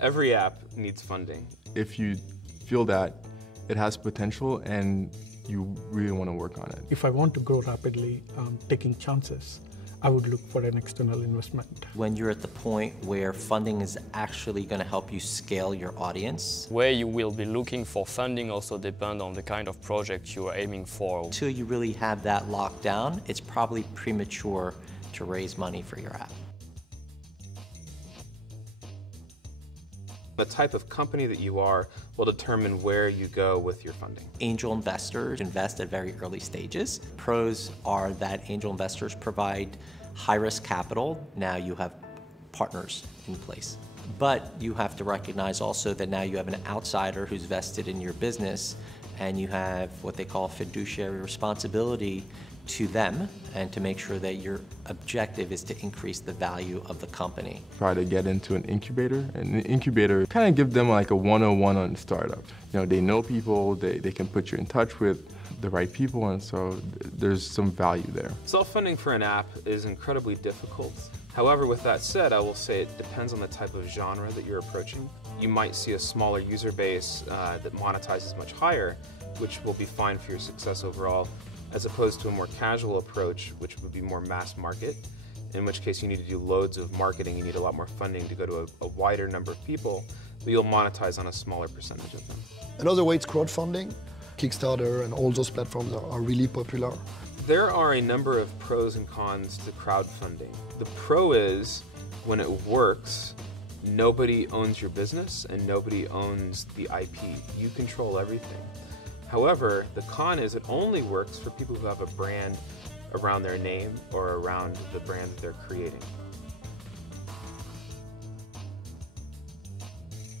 Every app needs funding. If you feel that it has potential and you really want to work on it. If I want to grow rapidly, taking chances, I would look for an external investment. When you're at the point where funding is actually going to help you scale your audience. Where you will be looking for funding also depend on the kind of project you are aiming for. Until you really have that locked down, it's probably premature to raise money for your app. The type of company that you are will determine where you go with your funding. Angel investors invest at very early stages. Pros are that angel investors provide high-risk capital. Now you have partners in place. But you have to recognize also that now you have an outsider who's vested in your business, and you have what they call fiduciary responsibility to them and to make sure that your objective is to increase the value of the company. Try to get into an incubator, and the incubator kind of give them like a 101 on startup. You know, they know people, they can put you in touch with the right people, and so there's some value there. Self-funding for an app is incredibly difficult. However, with that said, I will say it depends on the type of genre that you're approaching. You might see a smaller user base that monetizes much higher, which will be fine for your success overall, as opposed to a more casual approach, which would be more mass market, in which case you need to do loads of marketing, you need a lot more funding to go to a wider number of people, but you'll monetize on a smaller percentage of them. Another way is crowdfunding. Kickstarter and all those platforms are really popular. There are a number of pros and cons to crowdfunding. The pro is, when it works, nobody owns your business and nobody owns the IP. You control everything. However, the con is it only works for people who have a brand around their name or around the brand that they're creating.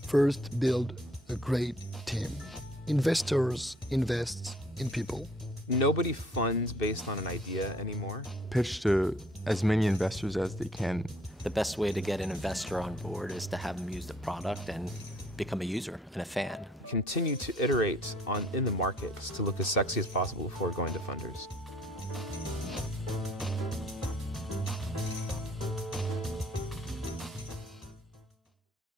First, build a great team. Investors invest in people. Nobody funds based on an idea anymore. Pitch to as many investors as they can. The best way to get an investor on board is to have them use the product and become a user and a fan. Continue to iterate in the markets to look as sexy as possible before going to funders.